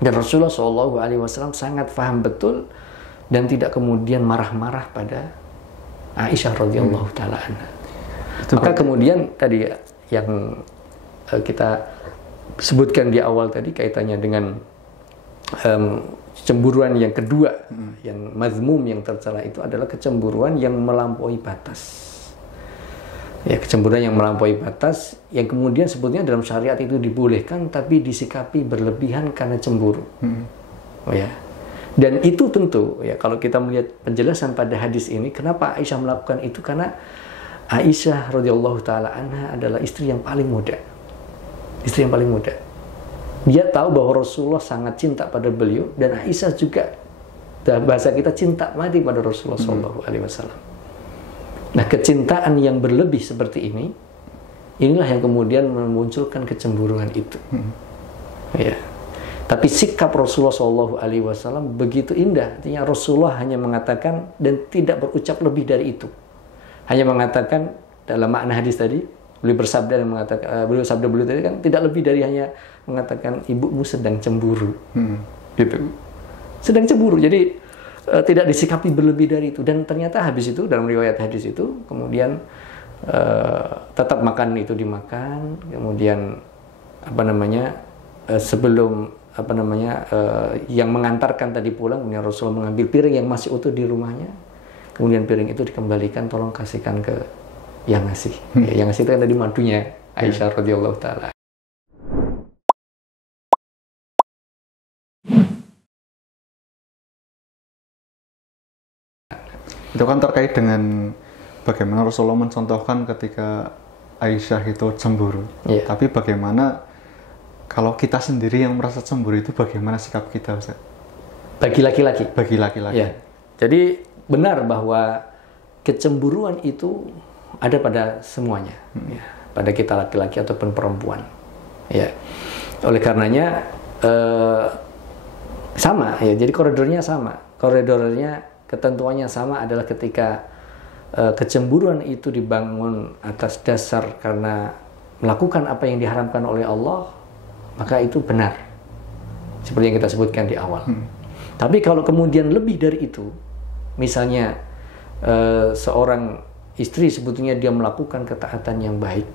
Dan Rasulullah SAW sangat paham betul dan tidak kemudian marah-marah pada Aisyah radhiyallahu taala anha. Maka kemudian tadi yang kita sebutkan di awal tadi kaitannya dengan kecemburuan yang kedua, yang mazmum, yang tercela itu adalah kecemburuan yang melampaui batas. Ya, kecemburuan yang melampaui batas yang kemudian sebetulnya dalam syariat itu dibolehkan tapi disikapi berlebihan karena cemburu. Oh ya. Dan itu tentu ya, kalau kita melihat penjelasan pada hadis ini kenapa Aisyah melakukan itu, karena Aisyah radhiyallahu taala anha adalah istri yang paling muda. Istri yang paling muda. Dia tahu bahwa Rasulullah sangat cinta pada beliau, dan Aisyah juga, dalam bahasa kita, cinta mati pada Rasulullah sallallahu alaihi wasallam. Nah, kecintaan yang berlebih seperti ini, inilah yang kemudian memunculkan kecemburuan itu. Ya. Tapi sikap Rasulullah sallallahu alaihi wasallam begitu indah. Artinya Rasulullah hanya mengatakan dan tidak berucap lebih dari itu. Hanya mengatakan dalam makna hadis tadi, beliau bersabda dan mengatakan, beliau tadi kan tidak lebih dari hanya mengatakan ibumu sedang cemburu, gitu, sedang cemburu. Jadi tidak disikapi berlebih dari itu. Dan ternyata habis itu dalam riwayat hadis itu kemudian tetap makan itu dimakan. Kemudian sebelum yang mengantarkan tadi pulang, kemudian Rasulullah mengambil piring yang masih utuh di rumahnya. Kemudian piring itu dikembalikan, tolong kasihkan ke yang ngasih. Ya, yang ngasih itu kan tadi mantunya Aisyah radhiyallahu taala. Itu kan terkait dengan bagaimana Rasulullah mencontohkan ketika Aisyah itu cemburu. Yeah. Tapi bagaimana kalau kita sendiri yang merasa cemburu itu, bagaimana sikap kita, Ustaz? Bagi laki-laki. Bagi laki-laki. Ya. Jadi benar bahwa kecemburuan itu ada pada semuanya, ya, pada kita laki-laki ataupun perempuan. Ya. Oleh karenanya sama, ya. Jadi koridornya sama. Koridornya, ketentuannya sama adalah ketika kecemburuan itu dibangun atas dasar karena melakukan apa yang diharamkan oleh Allah, maka itu benar. Seperti yang kita sebutkan di awal. Tapi kalau kemudian lebih dari itu, misalnya seorang istri sebetulnya dia melakukan ketaatan yang baik,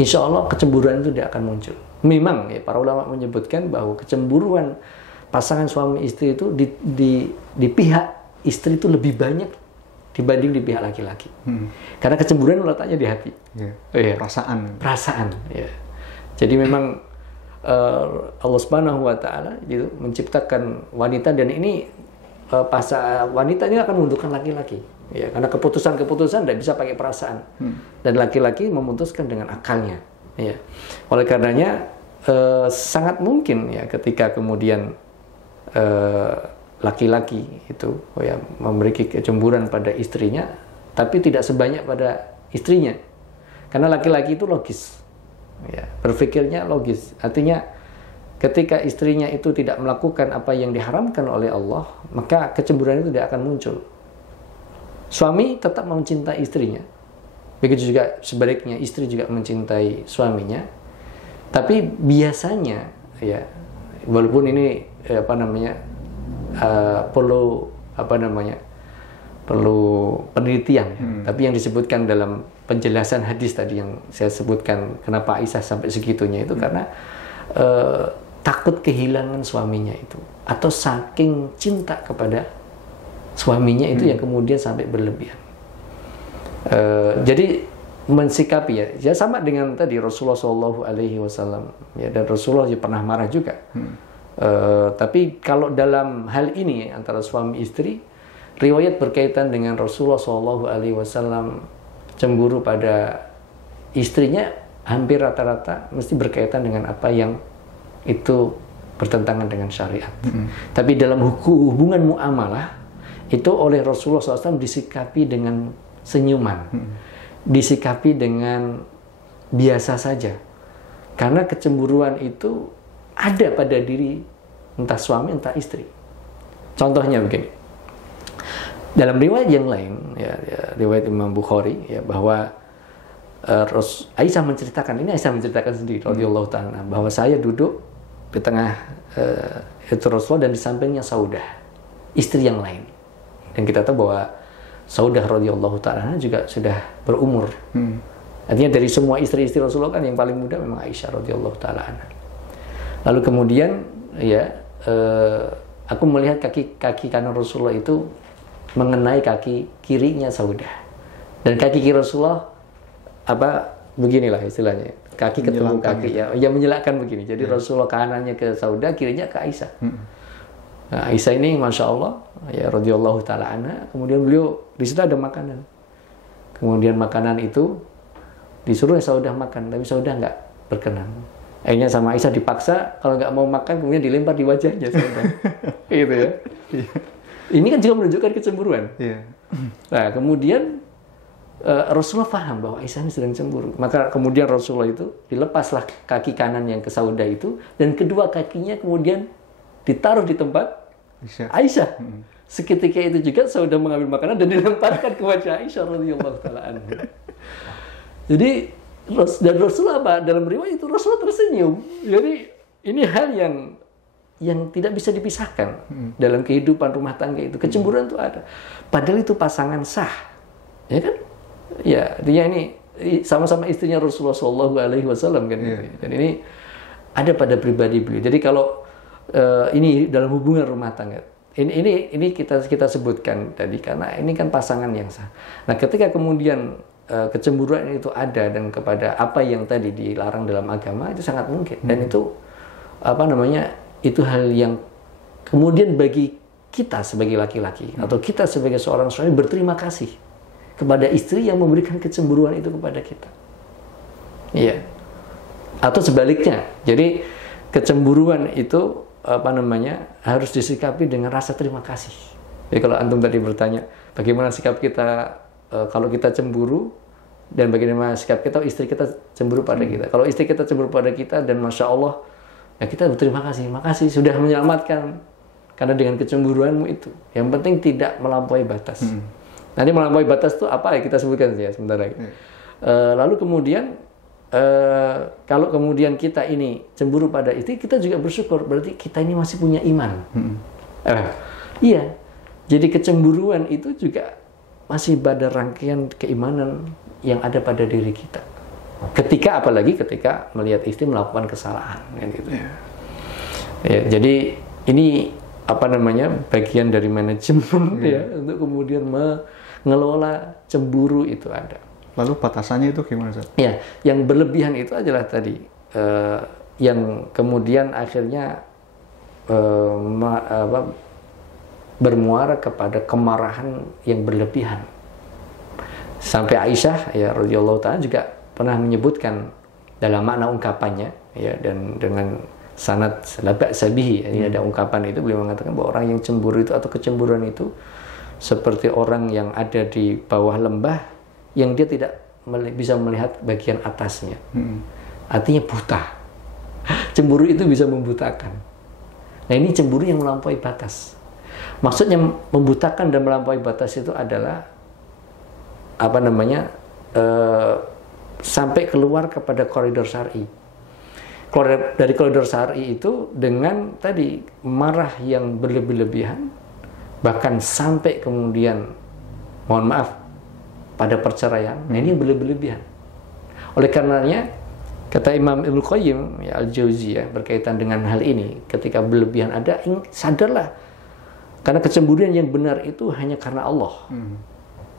insya Allah kecemburuan itu tidak akan muncul. Memang ya, para ulama menyebutkan bahwa kecemburuan pasangan suami istri itu di pihak istri itu lebih banyak dibanding di pihak laki-laki. Karena kecemburuan letaknya di hati. Yeah. Perasaan. Ya. Jadi memang Allah Subhanahu wa taala gitu menciptakan wanita, dan ini wanita ini akan membutuhkan laki-laki. Ya, karena keputusan-keputusan tidak bisa pakai perasaan. Dan laki-laki memutuskan dengan akalnya. Ya. Oleh karenanya sangat mungkin ya ketika kemudian laki-laki itu memiliki kecemburuan pada istrinya, tapi tidak sebanyak pada istrinya. Karena laki-laki itu logis. Ya, berpikirnya logis. Artinya ketika istrinya itu tidak melakukan apa yang diharamkan oleh Allah, maka kecemburuan itu tidak akan muncul. Suami tetap mencintai istrinya. Begitu juga sebaliknya, istri juga mencintai suaminya. Tapi biasanya ya, walaupun ini perlu penelitian, tapi yang disebutkan dalam penjelasan hadis tadi yang saya sebutkan, kenapa Aisyah sampai segitunya itu karena takut kehilangan suaminya itu, atau saking cinta kepada suaminya itu yang kemudian sampai berlebihan. Jadi mensikapi ya sama dengan tadi Rasulullah Shallallahu Alaihi Wasallam ya, dan Rasulullah juga pernah marah juga. Tapi kalau dalam hal ini antara suami istri, riwayat berkaitan dengan Rasulullah Shallallahu Alaihi Wasallam cemburu pada istrinya hampir rata-rata mesti berkaitan dengan apa yang itu bertentangan dengan syariat. Tapi dalam hubungan muamalah itu oleh Rasulullah SAW disikapi dengan senyuman, disikapi dengan biasa saja, karena kecemburuan itu ada pada diri entah suami entah istri. Contohnya begini, dalam riwayat yang lain ya riwayat Imam Bukhari ya, bahwa Aisyah menceritakan sendiri radhiyallahu ta'ala, bahwa saya duduk di tengah itu Rasulullah, dan di sampingnya Saudah, istri yang lain. Dan kita tahu bahwa Saudah radhiyallahu ta'ala juga sudah berumur. Artinya dari semua istri-istri Rasulullah kan yang paling muda memang Aisyah radhiyallahu ta'ala anha. Lalu kemudian ya aku melihat kaki kanan Rasulullah itu mengenai kaki kirinya Saudah. Dan kaki kiri Rasulullah beginilah istilahnya. Kaki ketemu kaki ya menyelakkan begini. Jadi Rasulullah kanannya ke Saudah, kirinya ke Aisyah. Nah, Aisyah ini masya Allah ya radhiyallahu taala anha. Kemudian beliau di situ ada makanan. Kemudian makanan itu disuruh Saudah makan, tapi Saudah nggak berkenan. Akhirnya sama Aisyah dipaksa kalau nggak mau makan, kemudian dilempar di wajahnya Saudah. Gitu ya. Ini kan juga menunjukkan kecemburuan. Nah kemudian Rasulullah paham bahwa Aisyah ini sedang cemburu. Maka kemudian Rasulullah itu dilepaslah kaki kanan yang ke Saudah itu, dan kedua kakinya kemudian ditaruh di tempat Aisyah. Seketika itu juga Saudah mengambil makanan dan dilemparkan ke wajah Aisyah radhiyallahu taala anha. Jadi dan Rasulullah dalam riwayat itu Rasulullah tersenyum. Jadi ini hal yang tidak bisa dipisahkan dalam kehidupan rumah tangga itu. Kecemburuan itu ada. Padahal itu pasangan sah, ya kan? Ya, dia ini sama-sama istrinya Rasulullah SAW kan. Dan ini ada pada pribadi beliau. Jadi kalau ini dalam hubungan rumah tangga, ini kita sebutkan tadi karena ini kan pasangan yang sah. Nah, ketika kemudian kecemburuan itu ada dan kepada apa yang tadi dilarang dalam agama, itu sangat mungkin. Dan itu itu hal yang kemudian bagi kita sebagai laki-laki atau kita sebagai seorang suami berterima kasih kepada istri yang memberikan kecemburuan itu kepada kita. Iya. Atau sebaliknya. Jadi kecemburuan itu harus disikapi dengan rasa terima kasih. Jadi kalau antum tadi bertanya bagaimana sikap kita kalau kita cemburu, dan bagaimana sikap kita istri kita cemburu pada kita. Kalau istri kita cemburu pada kita dan masya Allah, ya kita berterima kasih, makasih sudah menyelamatkan karena dengan kecemburuanmu itu. Yang penting tidak melampaui batas. Nanti melampaui batas itu apa ya, kita sebutkan saja sebentar lagi. Lalu kemudian kalau kemudian kita ini cemburu pada istri, kita juga bersyukur, berarti kita ini masih punya iman. Iya. Jadi kecemburuan itu juga masih pada rangkaian keimanan yang ada pada diri kita. Apalagi ketika melihat istri melakukan kesalahan, gitu. Ya, jadi ini bagian dari manajemen ya untuk kemudian mengelola cemburu itu ada. Lalu batasannya itu gimana, Ustaz? Ya, yang berlebihan itu adalah tadi yang kemudian akhirnya bermuara kepada kemarahan yang berlebihan. Sampai Aisyah ya radhiyallahu ta'ala juga pernah menyebutkan dalam makna ungkapannya ya, dan dengan sanad labak sabihi, ini ada ungkapan itu, beliau mengatakan bahwa orang yang cemburu itu atau kecemburuan itu seperti orang yang ada di bawah lembah yang dia tidak bisa melihat bagian atasnya. Artinya buta. Cemburu itu bisa membutakan. Nah, ini cemburu yang melampaui batas. Maksudnya membutakan dan melampaui batas itu adalah sampai keluar kepada koridor syar'i. Dari koridor syar'i itu dengan tadi marah yang berlebih-lebihan, bahkan sampai kemudian mohon maaf pada perceraian. Nah, ini berlebih-lebihan. Oleh karenanya kata Imam Ibnu Qayyim ya, Al-Jauziyah berkaitan dengan hal ini, ketika berlebihan ada, sadarlah, karena kecemburuan yang benar itu hanya karena Allah.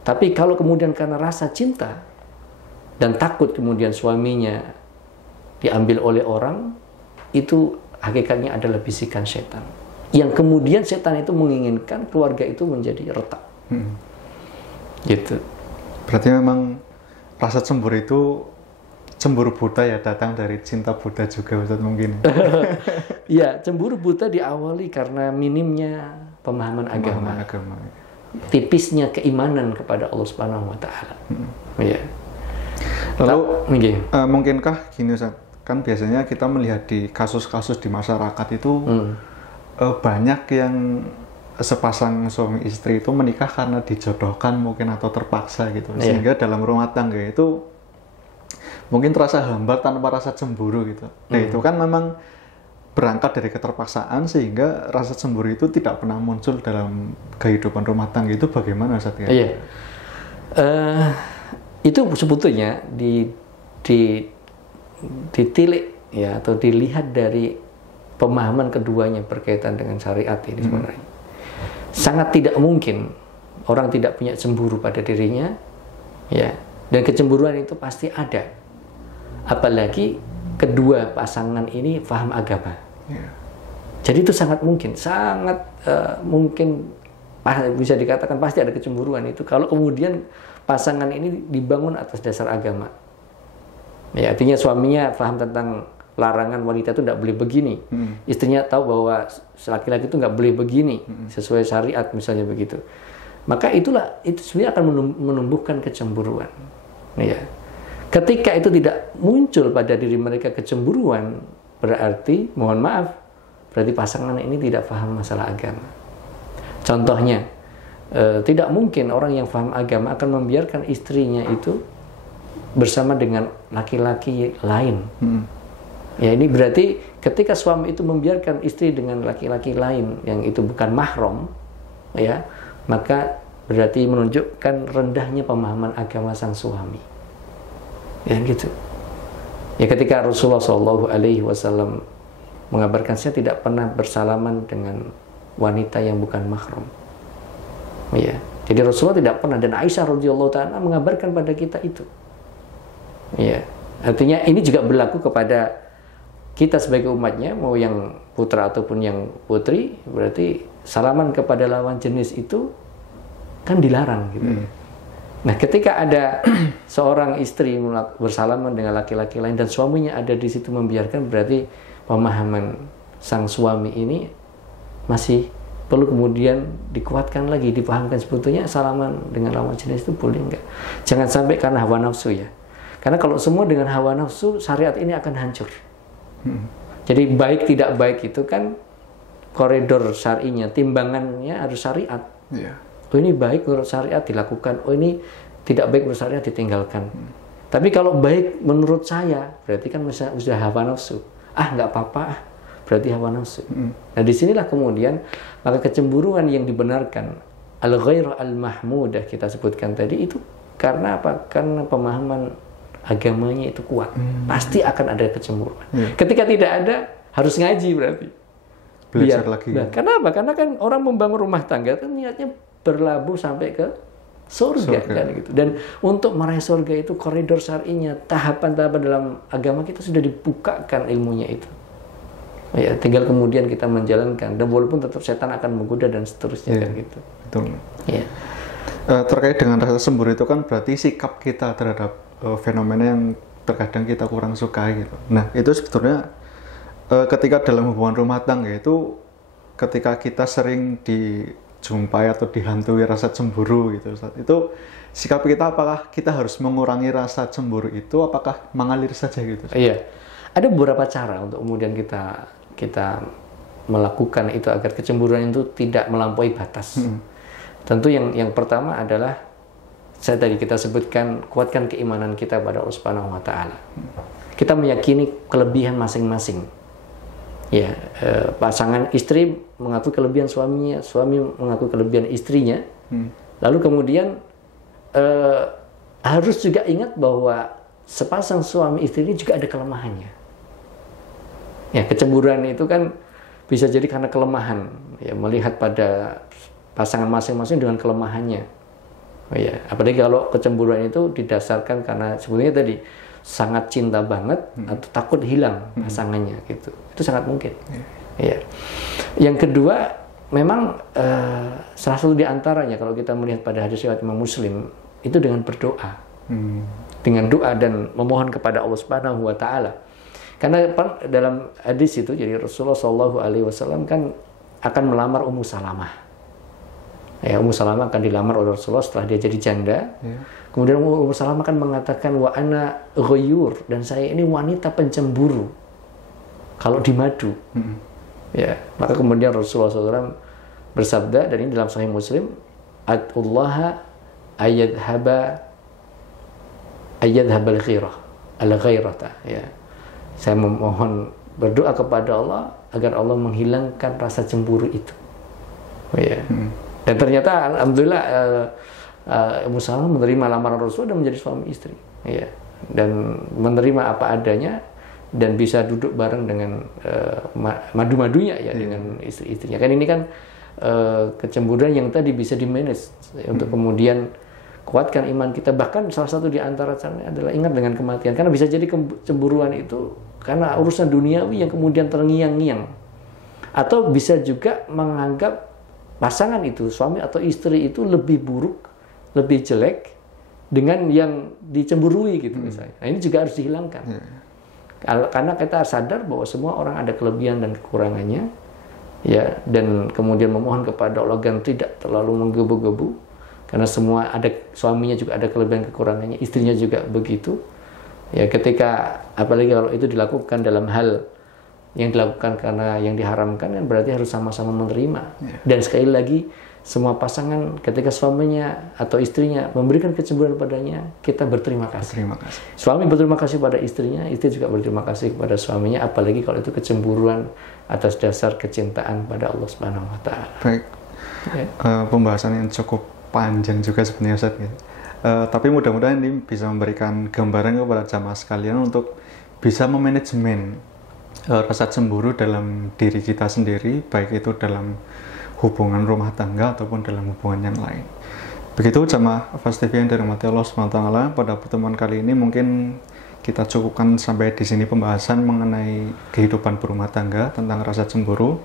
Tapi kalau kemudian karena rasa cinta dan takut kemudian suaminya diambil oleh orang, itu hakikatnya adalah bisikan setan. Yang kemudian setan itu menginginkan keluarga itu menjadi retak. Gitu. Berarti memang rasa cemburu itu cemburu buta ya, datang dari cinta buta juga, Ustaz, mungkin. Iya, cemburu buta diawali karena minimnya pemahaman agama. Tipisnya keimanan kepada Allah Subhanahu wa taala. Iya. Lalu mungkinkah gini, Ustaz? Kan biasanya kita melihat di kasus-kasus di masyarakat itu banyak yang sepasang suami istri itu menikah karena dijodohkan mungkin atau terpaksa gitu. Sehingga dalam rumah tangga itu mungkin terasa hambar tanpa rasa cemburu gitu. Nah, itu kan memang berangkat dari keterpaksaan sehingga rasa cemburu itu tidak pernah muncul dalam kehidupan rumah tangga, itu bagaimana Ustaz ya? Iya. Itu sebetulnya ditilik ya, atau dilihat dari pemahaman keduanya berkaitan dengan syariat ini sebenarnya. Sangat tidak mungkin orang tidak punya cemburu pada dirinya, ya, dan kecemburuan itu pasti ada. Apalagi kedua pasangan ini paham agama. Jadi itu sangat mungkin, mungkin bisa dikatakan pasti ada kecemburuan itu kalau kemudian pasangan ini dibangun atas dasar agama. Ya, artinya suaminya paham tentang larangan wanita itu tidak boleh begini. Istrinya tahu bahwa laki-laki itu nggak boleh begini sesuai syariat misalnya begitu. Maka itu sebenarnya akan menumbuhkan kecemburuan. Ya. Ketika itu tidak muncul pada diri mereka kecemburuan, berarti mohon maaf, berarti pasangan ini tidak paham masalah agama. Contohnya, tidak mungkin orang yang paham agama akan membiarkan istrinya itu bersama dengan laki-laki lain. Ya, ini berarti ketika suami itu membiarkan istri dengan laki-laki lain yang itu bukan mahram, ya, maka berarti menunjukkan rendahnya pemahaman agama sang suami. Ya gitu. Ya, ketika Rasulullah SAW mengabarkan, saya tidak pernah bersalaman dengan wanita yang bukan mahram. Ya, jadi Rasulullah tidak pernah, dan Aisyah radhiyallahu ta'ala mengabarkan pada kita itu. Ya, artinya ini juga berlaku kepada kita sebagai umatnya, mau yang putra ataupun yang putri, berarti salaman kepada lawan jenis itu kan dilarang gitu. Nah, ketika ada seorang istri bersalaman dengan laki-laki lain dan suaminya ada di situ membiarkan, berarti pemahaman sang suami ini masih perlu kemudian dikuatkan lagi, dipahamkan sebetulnya salaman dengan lawan jenis itu boleh enggak. Jangan sampai karena hawa nafsu ya. Karena kalau semua dengan hawa nafsu, syariat ini akan hancur. Jadi baik tidak baik itu kan koridor syar'inya, timbangannya harus syariat. Oh ini baik menurut syariat dilakukan, oh ini tidak baik menurut syariat ditinggalkan. Tapi kalau baik menurut saya, berarti kan sudah hawa nafsu. Nggak apa-apa, berarti hawa nafsu. Nah disinilah kemudian maka kecemburuan yang dibenarkan, al-ghairah al-mahmudah kita sebutkan tadi itu karena apa? Karena pemahaman agamanya itu kuat, pasti akan ada kecemburuan. Ketika tidak ada, harus ngaji berarti. Belajar lagi. Nah, kenapa? Karena kan orang membangun rumah tangga kan niatnya berlabuh sampai ke surga. Kan gitu. Dan untuk meraih surga itu koridor syar'inya, tahapan-tahapan dalam agama kita sudah dibukakan ilmunya itu. Ya, tinggal kemudian kita menjalankan, dan walaupun tetap setan akan menggoda dan seterusnya kan gitu. Betul. Ya. Terkait dengan rasa cemburu itu kan berarti sikap kita terhadap fenomena yang terkadang kita kurang suka gitu. Nah, itu sebetulnya ketika dalam hubungan rumah tangga itu, ketika kita sering dijumpai atau dihantui rasa cemburu gitu, itu sikap kita apakah kita harus mengurangi rasa cemburu itu, apakah mengalir saja gitu? Iya, ada beberapa cara untuk kemudian kita melakukan itu agar kecemburuan itu tidak melampaui batas. Tentu yang pertama adalah kita sebutkan, kuatkan keimanan kita pada Allah Subhanahu wa taala. Kita meyakini kelebihan masing-masing. Ya, pasangan istri mengakui kelebihan suaminya, suami mengakui kelebihan istrinya. Lalu kemudian harus juga ingat bahwa sepasang suami istri ini juga ada kelemahannya. Ya, kecemburuan itu kan bisa jadi karena kelemahan, ya, melihat pada pasangan masing-masing dengan kelemahannya. Oh ya, apalagi kalau kecemburuan itu didasarkan karena sebetulnya tadi sangat cinta banget atau takut hilang pasangannya gitu. Itu sangat mungkin. Ya. Yang kedua, memang salah satu di antaranya kalau kita melihat pada hadis riwayat Imam Muslim itu dengan berdoa. Dengan doa dan memohon kepada Allah Subhanahu wa taala. Karena dalam hadis itu jadi Rasulullah SAW kan akan melamar Ummu Salamah. Ya, Ummu Salamah akan dilamar oleh Rasulullah setelah dia jadi janda. Kemudian Ummu Salamah kan mengatakan wa ana ghayur, dan saya ini wanita pencemburu kalau di madu. Ya, maka kemudian Rasulullah SAW bersabda, dan ini dalam Sahih Muslim, Atullaha ayyadhabal ghirah al-ghairata. Ya, saya memohon berdoa kepada Allah agar Allah menghilangkan rasa cemburu itu. Ya. Dan ternyata alhamdulillah Ummu Salamah menerima lamaran Rasul dan menjadi suami istri. Ya. Dan menerima apa adanya dan bisa duduk bareng dengan madu-madunya ya dengan istri-istrinya. Kan ini kan kecemburuan yang tadi bisa di-manage untuk kemudian kuatkan iman kita. Bahkan salah satu di antara caranya adalah ingat dengan kematian. Karena bisa jadi kecemburuan itu karena urusan duniawi yang kemudian terngiang-ngiang. Atau bisa juga menganggap pasangan itu, suami atau istri itu lebih buruk, lebih jelek dengan yang dicemburui gitu misalnya. Nah, ini juga harus dihilangkan. Karena kita sadar bahwa semua orang ada kelebihan dan kekurangannya. Ya, dan kemudian memohon kepada Allah agar tidak terlalu menggebu-gebu. Karena semua ada, suaminya juga ada kelebihan kekurangannya, istrinya juga begitu. Ya, ketika apalagi kalau itu dilakukan dalam hal yang dilakukan karena yang diharamkan, kan berarti harus sama-sama menerima. Dan sekali lagi, semua pasangan ketika suaminya atau istrinya memberikan kecemburuan padanya, kita berterima kasih. Terima kasih. Suami berterima kasih pada istrinya, istri juga berterima kasih kepada suaminya, apalagi kalau itu kecemburuan atas dasar kecintaan pada Allah Subhanahu wa taala. Baik. Pembahasan yang cukup panjang juga sebenarnya Ustaz. Tapi mudah-mudahan ini bisa memberikan gambaran kepada jamaah sekalian untuk bisa memanajemen rasa cemburu dalam diri kita sendiri, baik itu dalam hubungan rumah tangga ataupun dalam hubungan yang lain. Begitu jamaah Fast TV yang dirahmati Allah SWT, pada pertemuan kali ini mungkin kita cukupkan sampai di sini pembahasan mengenai kehidupan berumah tangga tentang rasa cemburu.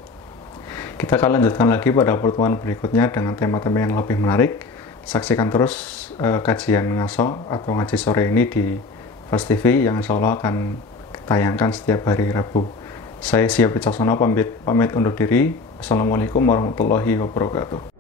Kita akan lanjutkan lagi pada pertemuan berikutnya dengan tema-tema yang lebih menarik. Saksikan terus kajian ngaso atau ngaji sore ini di Fast TV yang insya Allah akan tayangkan setiap hari Rabu. Saya Siap Wicaksono pamit undur diri. Assalamualaikum warahmatullahi wabarakatuh.